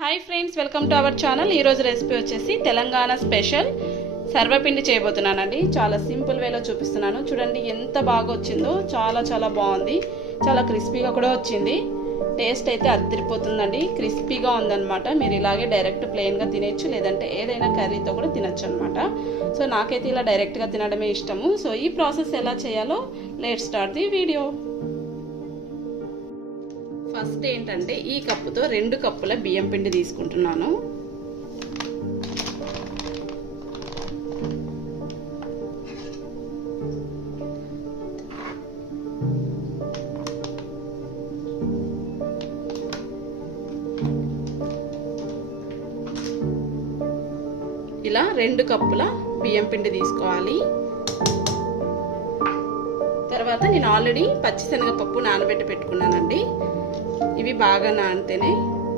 Hi friends welcome to our channel ఈరోజు recipe వచ్చేసి Telangana special సర్వపిండి చేయబోతున్నానండి. చాలా సింపుల్ వేలో చూపిస్తున్నాను. చూడండి ఎంత బాగా వచ్చిందో. చాలా చాలా బాగుంది. చాలా క్రిస్పీగా కూడా వచ్చింది. టేస్ట్ అయితే అద్దరిపోతుందండి. క్రిస్పీగా ఉందన్నమాట. మీరు ఇలాగే డైరెక్ట్ ప్లెయిన్గా తినచ్చు లేదంటే ఏదైనా కర్రీతో కూడా తినచ్చు అనమాట సో నాకైతే ఇలా డైరెక్ట్గా తినడమే ఇష్టము. సో ఈ ప్రాసెస్ ఎలా చేయాలో let start the video first ఏంటంటే ఈ కప్పుతో రెండు కప్పుల బియ్యం పిండి తీసుకుంటున్నాను. ఇలా రెండు కప్పుల బియ్యం పిండి తీసుకోవాలి. తర్వాత నేను ఆల్రెడీ పచ్చిశనగపప్పు నానబెట్టి పెట్టుకున్నానండి. ఇవి బాగా నానితేనే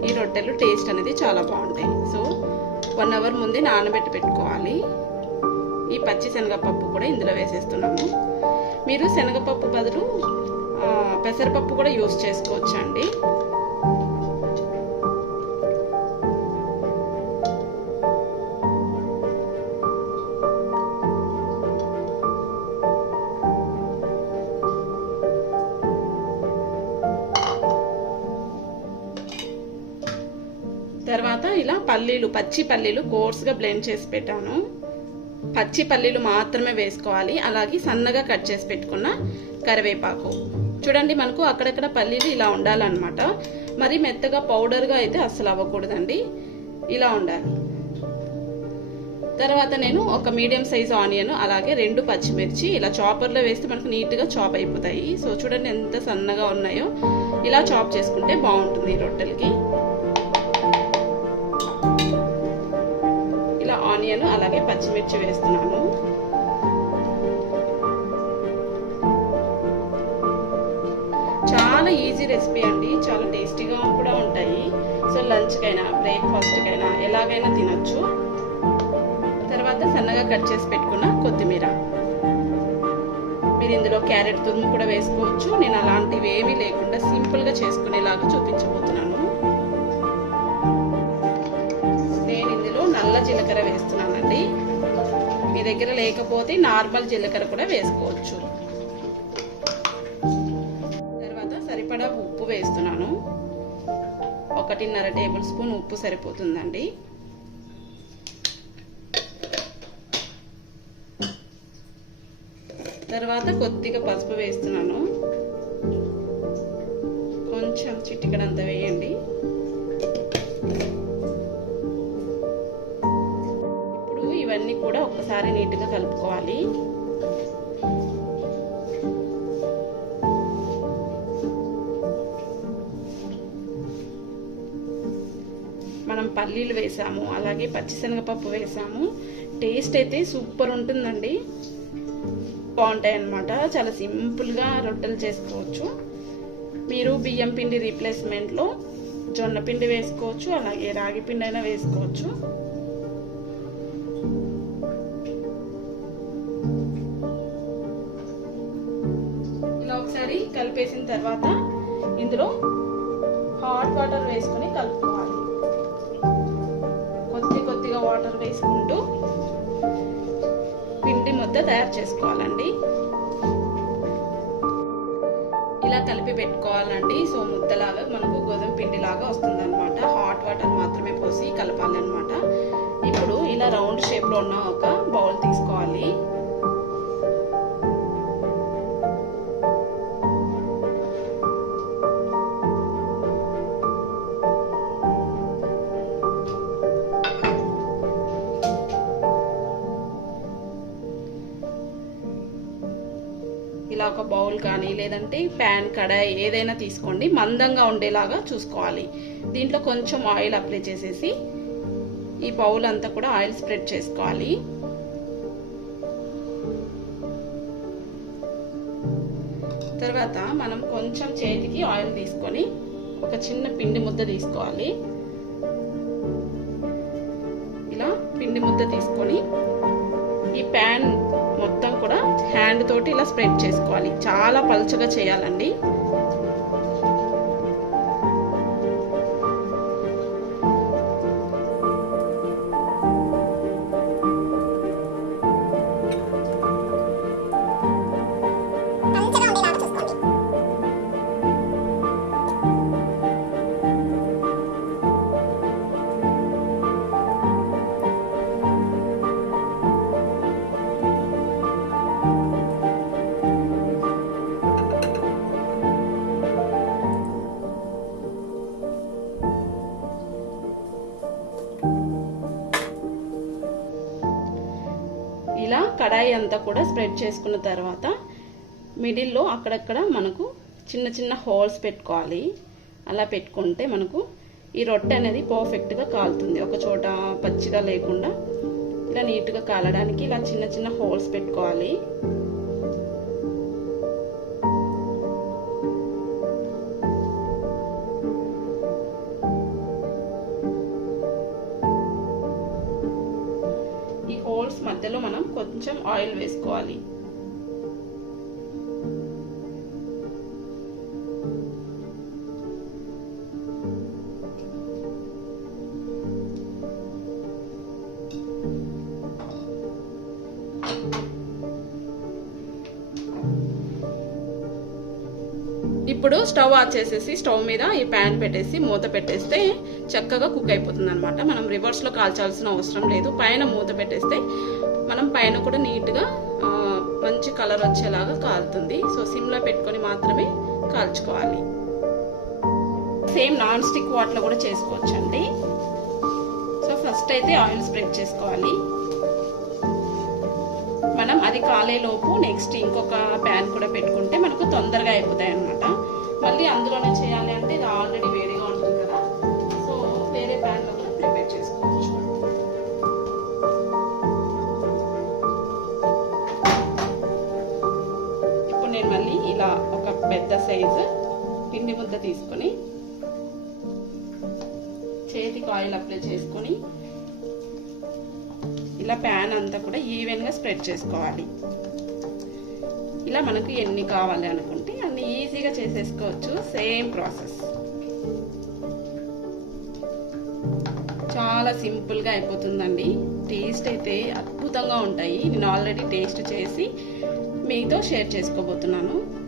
ఈ రొట్టెలు టేస్ట్ అనేది చాలా బాగుంటాయి. సో వన్ అవర్ ముందే నానబెట్టి పెట్టుకోవాలి. ఈ పచ్చి శనగపప్పు కూడా ఇందులో వేసేస్తున్నాము. మీరు శనగపప్పు బదులు పెసరపప్పు కూడా యూస్ చేసుకోవచ్చు పల్లీలు పచ్చి పల్లీలు కోర్స్గా బ్లెండ్ చేసి పెట్టాను. పచ్చి పల్లీలు మాత్రమే వేసుకోవాలి. అలాగే సన్నగా కట్ చేసి పెట్టుకున్న కరివేపాకు. చూడండి మనకు అక్కడక్కడ పల్లీలు ఇలా ఉండాలన్నమాట. మరి మెత్తగా పౌడర్గా అయితే అస్సలు అవ్వకూడదండి. ఇలా ఉండాలి. తర్వాత నేను ఒక మీడియం సైజ్ ఆనియన్ అలాగే రెండు పచ్చిమిర్చి ఇలా చాపర్లో వేస్తే మనకు నీట్గా చాప్ అయిపోతాయి. సో చూడండి ఎంత సన్నగా ఉన్నాయో. ఇలా చాప్ చేసుకుంటే బాగుంటుంది ఈ రొట్టెలకి. ఆనియన్ అలాగే పచ్చిమిర్చి వేస్తున్నాను. చాలా ఈజీ రెసిపీ అండి చాలా టేస్టీగా కూడా ఉంటాయి. సో లంచ్కైనా బ్రేక్ఫాస్ట్కైనా ఎలాగైనా తినొచ్చు. తర్వాత సన్నగా కట్ చేసి పెట్టుకున్న కొత్తిమీర. మీరు ఇందులో క్యారెట్ తురుము కూడా వేసుకోవచ్చు. నేను అలాంటివి ఏమీ లేకుండా సింపుల్ దగ్గర లేకపోతే నార్మల్ జీలకర్ర కూడా వేసుకోవచ్చు. తర్వాత సరిపడా ఉప్పు వేస్తున్నాను. ఒకటిన్నర టేబుల్ స్పూన్ ఉప్పు సరిపోతుందండి. తర్వాత కొద్దిగా పసుపు వేస్తున్నాను. కొంచెం చిటికడంత వేయండి. ఇవన్నీ కూడా ఒక్కసారి నీట్గా కలుపుకోవాలి. మనం పల్లీలు వేసాము అలాగే పచ్చిశనగపప్పు వేసాము. టేస్ట్ అయితే సూపర్ ఉంటుందండి. బాగుంటాయి అన్నమాట. చాలా సింపుల్గా రొట్టెలు చేసుకోవచ్చు. మీరు బియ్యం పిండి రీప్లేస్మెంట్లో జొన్న పిండి వేసుకోవచ్చు అలాగే రాగి పిండి అయినా వేసుకోవచ్చు. కలిపేసిన తర్వాత ఇందులో హాట్ వాటర్ వేసుకొని కలుపుకోవాలి. కొద్ది కొద్దిగా వాటర్ వేసుకుంటూ పిండి ముద్ద తయారు చేసుకోవాలండి. ఇలా కలిపి పెట్టుకోవాలండి. సో ముద్దలాగా మనకు గోధుమ పిండి లాగా వస్తుంది అనమాట హాట్ వాటర్ మాత్రమే పోసి కలపాలి అనమాట ఇప్పుడు ఇలా రౌండ్ షేప్లో ఉన్న ఒక బౌల్ తీసుకోవాలి. ఒక బౌల్ కానీ లేదంటే ప్యాన్ కడాయి ఏదైనా తీసుకోండి. మందంగా ఉండేలాగా చూసుకోవాలి. దీంట్లో కొంచెం ఆయిల్ అప్లై చేసేసి ఈ బౌల్ అంతా కూడా ఆయిల్ స్ప్రెడ్ చేసుకోవాలి. తర్వాత మనం కొంచెం చేతికి ఆయిల్ తీసుకొని ఒక చిన్న పిండి ముద్ద తీసుకోవాలి. ఇలా పిండి ముద్ద తీసుకొని ఈ ప్యాన్ కూడా హ్యాండ్ తోటి ఇలా స్ప్రెడ్ చేసుకోవాలి. చాలా పలుచగా చేయాలండి. కడాయి అంతా కూడా స్ప్రెడ్ చేసుకున్న తర్వాత మిడిల్లో అక్కడక్కడ మనకు చిన్న చిన్న హోల్స్ పెట్టుకోవాలి. అలా పెట్టుకుంటే మనకు ఈ రొట్టె అనేది పర్ఫెక్ట్గా కాలుతుంది. ఒక చోట పచ్చిగా లేకుండా ఇలా నీట్గా కాలడానికి ఇలా చిన్న చిన్న హోల్స్ పెట్టుకోవాలి. కొంచెం ఆయిల్ వేసుకోవాలి. ఇప్పుడు స్టవ్ ఆఫ్ చేసేసి స్టవ్ మీద ఈ ప్యాన్ పెట్టేసి మూత పెట్టేస్తే చక్కగా కుక్ అయిపోతుంది అనమాట మనం రివర్స్లో కాల్చాల్సిన అవసరం లేదు. పైన మూత పెట్టేస్తే మనం పైన కూడా నీట్గా మంచి కలర్ వచ్చేలాగా కాలుతుంది. సో సిమ్లో పెట్టుకొని మాత్రమే కాల్చుకోవాలి. సేమ్ నాన్ స్టిక్ వాటర్ కూడా చేసుకోవచ్చండి. సో ఫస్ట్ అయితే ఆయిల్ స్ప్రెడ్ చేసుకోవాలి. మనం అది కాలేలోపు నెక్స్ట్ ఇంకొక ప్యాన్ కూడా పెట్టుకుంటే మనకు తొందరగా అయిపోతాయి అనమాట మళ్ళీ అందులోనే చేయాలి అంటే ఇది ఆల్రెడీ ఆయిల్ అప్లై చేసుకొని ఇలా ప్యాన్ అంతా కూడా ఈవెన్గా స్ప్రెడ్ చేసుకోవాలి. ఇలా మనకు ఎన్ని కావాలి అనుకుంటే అన్ని ఈజీగా చేసేసుకోవచ్చు. సేమ్ ప్రాసెస్ చాలా సింపుల్గా అయిపోతుందండి. టేస్ట్ అయితే అద్భుతంగా ఉంటాయి. నేను ఆల్రెడీ టేస్ట్ చేసి మీతో షేర్ చేసుకోబోతున్నాను.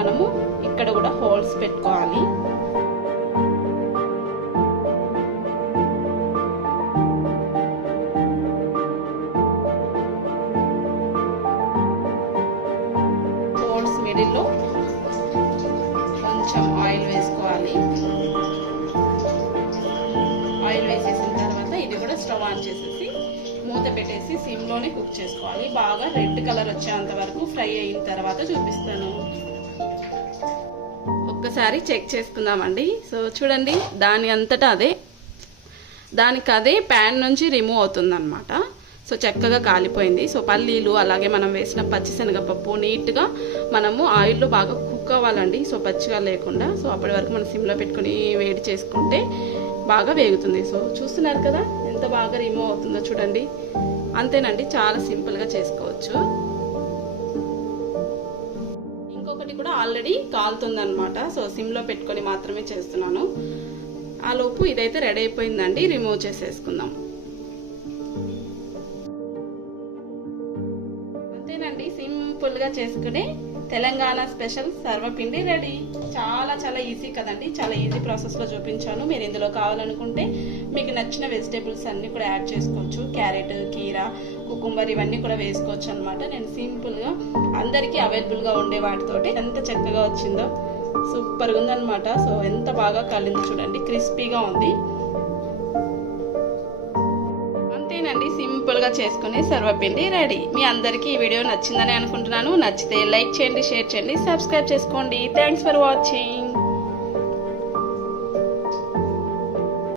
మనము ఇక్కడ కూడా హోల్స్ పెట్టుకోవాలి. హోల్స్ మిడిల్లో కొంచెం ఆయిల్ వేసుకోవాలి. ఆయిల్ వేసేసిన తర్వాత ఇది కూడా స్టవ్ ఆన్ చేసేసి మూత పెట్టేసి సిమ్లోనే కుక్ చేసుకోవాలి. బాగా రెడ్ కలర్ వచ్చేంత వరకు ఫ్రై అయిన తర్వాత చూపిస్తాను. ఒక్కసారి చెక్ చేసుకుందామండి. సో చూడండి దాని అంతటా అదే. దానికి అదే ప్యాన్ నుంచి రిమూవ్ అవుతుందన్నమాట. సో చక్కగా కాలిపోయింది. సో పల్లీలు అలాగే మనం వేసిన పచ్చిశనగపప్పు నీట్గా మనము ఆయిల్లో బాగా కుక్ అవ్వాలండి. సో పచ్చిగా లేకుండా. సో అప్పటి వరకు మనం సిమ్లో పెట్టుకొని వేడి చేసుకుంటే బాగా వేగుతుంది. సో చూస్తున్నారు కదా ఎంత బాగా రిమూవ్ అవుతుందో చూడండి. అంతేనండి చాలా సింపుల్గా చేసుకోవచ్చు. ఆల్రెడీ కాలుతుందన్నమాట. సో సిమ్లో పెట్టుకొని మాత్రమే చేస్తున్నాను. ఆ లోపు ఇదైతే రెడీ అయిపోయిందండి. రిమూవ్ చేసేసుకుందాం. అంతేనండి. సింపుల్గా చేసుకునే తెలంగాణ స్పెషల్ సర్వపిండి రెడీ. చాలా చాలా ఈజీ కదండి. చాలా ఈజీ ప్రాసెస్లో చూపించాను. మీరు ఇందులో కావాలనుకుంటే మీకు నచ్చిన వెజిటేబుల్స్ అన్నీ కూడా యాడ్ చేసుకోవచ్చు. క్యారెట్ కీరా కుకుంబర్ ఇవన్నీ కూడా వేసుకోవచ్చు అనమాట నేను సింపుల్గా అందరికీ అవైలబుల్గా ఉండే వాటితోటి ఎంత చక్కగా వచ్చిందో సూపర్గా ఉందన్నమాట. సో ఎంత బాగా కలింది చూడండి. క్రిస్పీగా ఉంది. అంతేనండి సింపుల్గా చేసుకునే సర్వపిండి రెడీ. మీ అందరికీ ఈ వీడియో నచ్చిందని అనుకుంటున్నాను. నచ్చితే లైక్ చేయండి షేర్ చేయండి సబ్స్క్రైబ్ చేసుకోండి. Thanks for watching